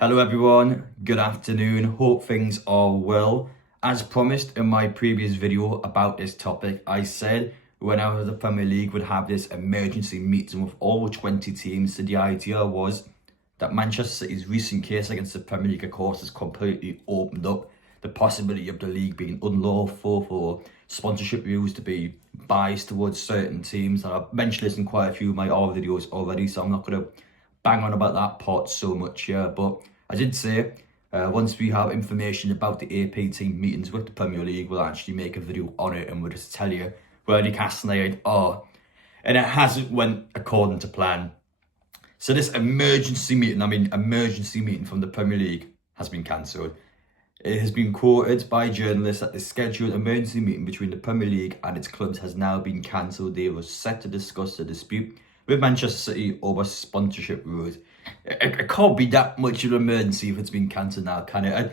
Hello everyone, good afternoon, hope things are well. As promised in my previous video about this topic, I said whenever the Premier League would have this emergency meeting with all 20 teams, so the idea was that Manchester City's recent case against the Premier League, of course, has completely opened up the possibility of the league being unlawful for sponsorship rules to be biased towards certain teams. And I've mentioned this in quite a few of my other videos already, so I'm not going to bang on about that part so much here, but I did say once we have information about the AP team meetings with the Premier League, we'll actually make a video on it and we'll just tell you where Newcastle United are. And it hasn't went according to plan. So this emergency meeting from the Premier League has been cancelled. It has been quoted by journalists that the scheduled emergency meeting between the Premier League and its clubs has now been cancelled. They were set to discuss the dispute with Manchester City over sponsorship rules. It can't be that much of an emergency if it's been cancelled now, can it?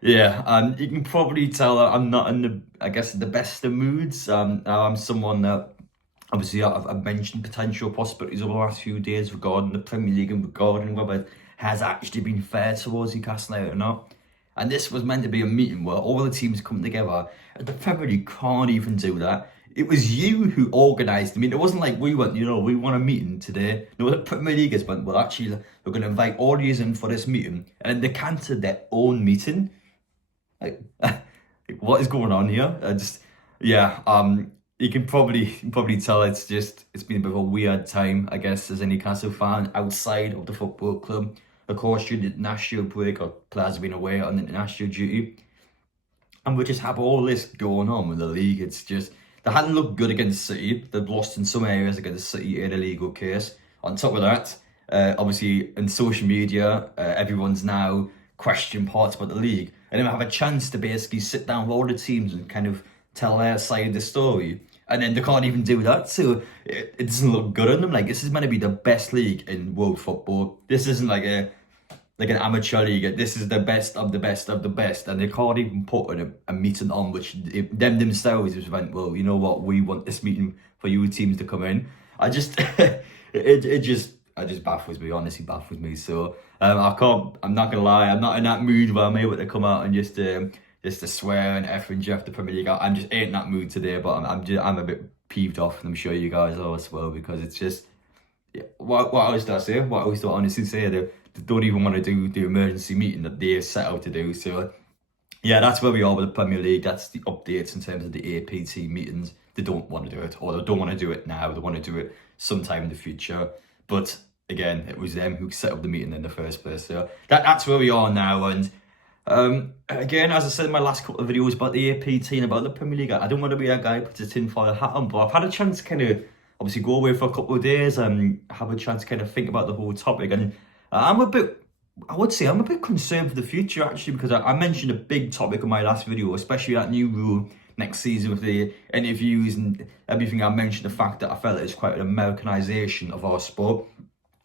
Yeah, you can probably tell that I'm not in the best of moods. I'm someone that obviously I've mentioned potential possibilities over the last few days regarding the Premier League and regarding whether it has actually been fair towards Newcastle United or not. And this was meant to be a meeting where all the teams come together, and the Premier League can't even do that. It was you who organised the meeting. It wasn't like we went, we want a meeting today. No, the Premier League has went, well, actually, we're going to invite all these in for this meeting. And then they cancelled their own meeting. Like, what is going on here? You can probably tell it's been a bit of a weird time, I guess, as a Newcastle fan outside of the football club. Of course, during the international break, or players have been away on international duty. And we just have all this going on with the league. It's just, they hadn't looked good against City. They've lost in some areas against City in a legal case. On top of that, obviously in social media, everyone's now questioning parts about the league. And then have a chance to basically sit down with all the teams and kind of tell their side of the story. And then they can't even do that. So it doesn't look good on them. Like, this is meant to be the best league in world football. This isn't like an amateur league. This is the best of the best of the best, and they can't even put a meeting on which them themselves just went, well, you know what, we want this meeting for you teams to come in. I just it just baffles me, honestly baffles me. So I'm not gonna lie, I'm not in that mood where I'm able to come out and just to swear and F and Jeff the Premier League. I'm just ain't in that mood today, but I'm a bit peeved off, and I'm sure you guys are as well, because it's just, what else do I say? What else do I honestly say? They don't even want to do the emergency meeting that they set out to do. So yeah, that's where we are with the Premier League. That's the updates in terms of the APT meetings. They don't want to do it, or they don't want to do it now. They want to do it sometime in the future. But again, it was them who set up the meeting in the first place. So that's where we are now. And again, as I said in my last couple of videos about the APT and about the Premier League, I don't want to be that guy who puts a tinfoil hat on, but I've had a chance to kind of obviously go away for a couple of days and have a chance to kind of think about the whole topic. And I'm a bit concerned for the future, actually, because I mentioned a big topic in my last video, especially that new rule next season with the interviews and everything. I mentioned the fact that I felt it's quite an Americanization of our sport.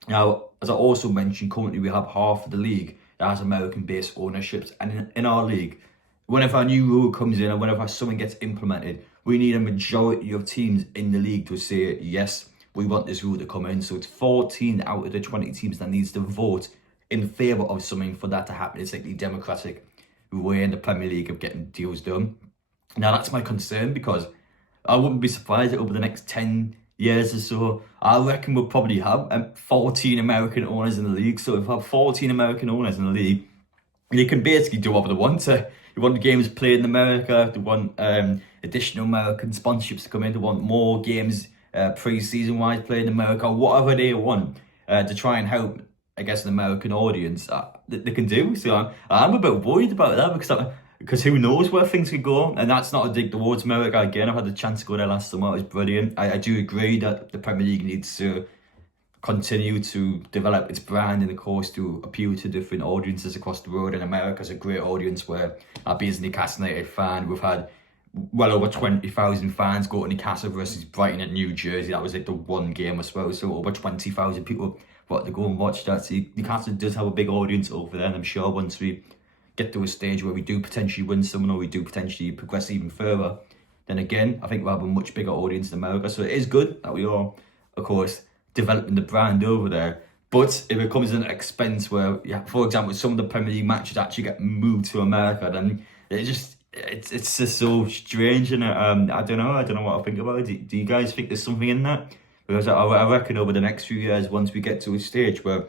Now, as I also mentioned, currently we have half of the league that has American-based ownerships, and in our league, whenever a new rule comes in or whenever something gets implemented, we need a majority of teams in the league to say, yes, we want this rule to come in. So it's 14 out of the 20 teams that needs to vote in favour of something for that to happen. It's like the democratic way in the Premier League of getting deals done. Now, that's my concern, because I wouldn't be surprised that over the next 10 years or so, I reckon we'll probably have 14 American owners in the league. So if we have 14 American owners in the league, they can basically do whatever they want. They want the games played in America, they want additional American sponsorships to come in, they want more games pre-season wise played in America, whatever they want to try and help, I guess, an American audience, they can do. So I'm a bit worried about that, because who knows where things could go. And that's not a dig towards America. Again, I had the chance to go there last summer. It was brilliant. I do agree that the Premier League needs to continue to develop its brand and, of course, to appeal to different audiences across the world. And America's a great audience where, being a Newcastle United fan, we've had well over 20,000 fans go to Newcastle versus Brighton at New Jersey. That was like the one game as well. So over 20,000 people wanted to go and watch that. So Newcastle does have a big audience over there. And I'm sure once we get to a stage where we do potentially win someone, or we do potentially progress even further, then again, I think we'll have a much bigger audience in America. So it is good that we are, of course, developing the brand over there. But if it comes at an expense where, yeah, for example, some of the Premier League matches actually get moved to America, then it's just so strange, and I don't know what I think about it. Do you guys think there's something in that? Because I reckon over the next few years, once we get to a stage where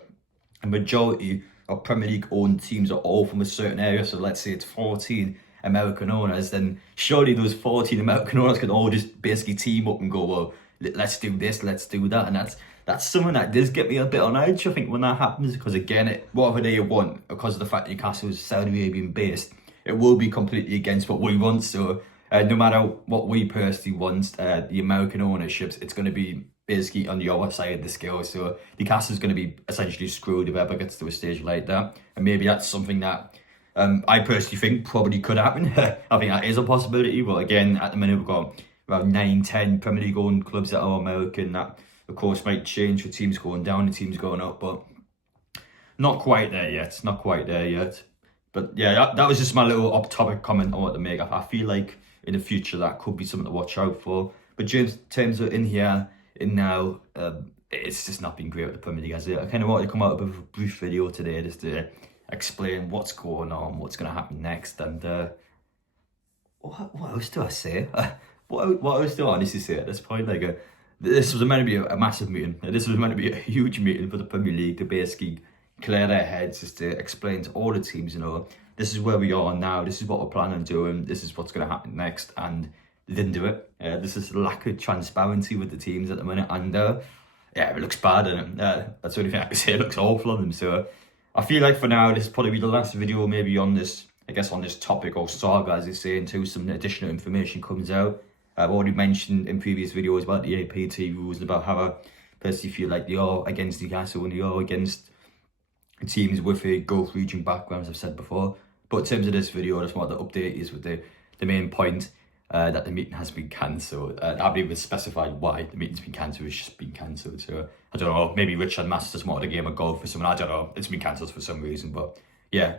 a majority of Premier League owned teams are all from a certain area, so let's say it's 14 American owners, then surely those 14 American owners can all just basically team up and go, well, let's do this, let's do that. And that's something that does get me a bit on edge, I think, when that happens, because again, whatever they want, because of the fact Newcastle is Saudi Arabian based, it will be completely against what we want. So no matter what we personally want, the American ownerships, it's going to be basically on the other side of the scale. So Newcastle's going to be essentially screwed if it ever gets to a stage like that. And maybe that's something that I personally think probably could happen. I think that is a possibility. But again, at the minute, we've got around 9-10 Premier League owned clubs that are American. That, of course, might change with teams going down and teams going up. But not quite there yet. Not quite there yet. But yeah, that was just my little off-topic comment I want to make. I feel like in the future that could be something to watch out for. But James, in terms of in now, it's just not been great with the Premier League, has it? I kind of wanted to come out with a brief video today just to explain what's going on, what's going to happen next, and what else do I say? What else do I honestly say at this point? Like, this was meant to be a massive meeting. This was meant to be a huge meeting for the Premier League to basically clear their heads, just to explain to all the teams, this is where we are now, this is what we're planning on doing, this is what's going to happen next, and they didn't do it. This is lack of transparency with the teams at the minute, and yeah, it looks bad, and that's the only thing I can say. It looks awful on them. So I feel like for now, this will probably be the last video maybe on this, I guess, on this topic or saga, as they say, until some additional information comes out. I've already mentioned in previous videos about the APT rules and about how I personally feel like they are against Newcastle and they are against teams with a Gulf region background, as I've said before. But in terms of this video, I just wanted to update you with the main point, that the meeting has been cancelled. I haven't even specified why the meeting's been cancelled. It's just been cancelled. So I don't know, maybe Richard Masters wanted a game of golf or something. I don't know, it's been cancelled for some reason. But yeah,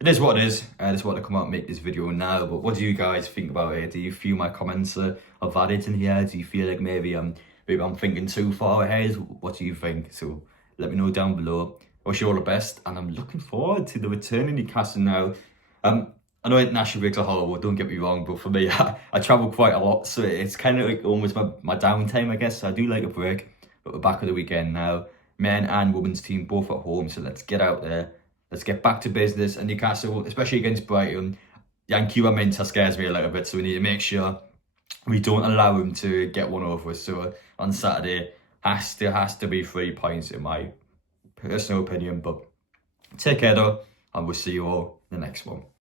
it is what it is. I just want to come out and make this video now. But what do you guys think about it? Do you feel my comments are valid in here? Do you feel like maybe I'm thinking too far ahead? What do you think? So let me know down below. I wish you all the best, and I'm looking forward to the return in Newcastle now. I know international breaks are horrible, don't get me wrong, but for me, I travel quite a lot, so it's kind of like almost my downtime, I guess. So I do like a break, but we're back at the weekend now. Men and women's team both at home, so let's get out there. Let's get back to business. And Newcastle, especially against Brighton, Yankee Raminta scares me a little bit, so we need to make sure we don't allow him to get one over us. So on Saturday, has to be 3 points in my personal opinion. But take care though, and we'll see you all in the next one.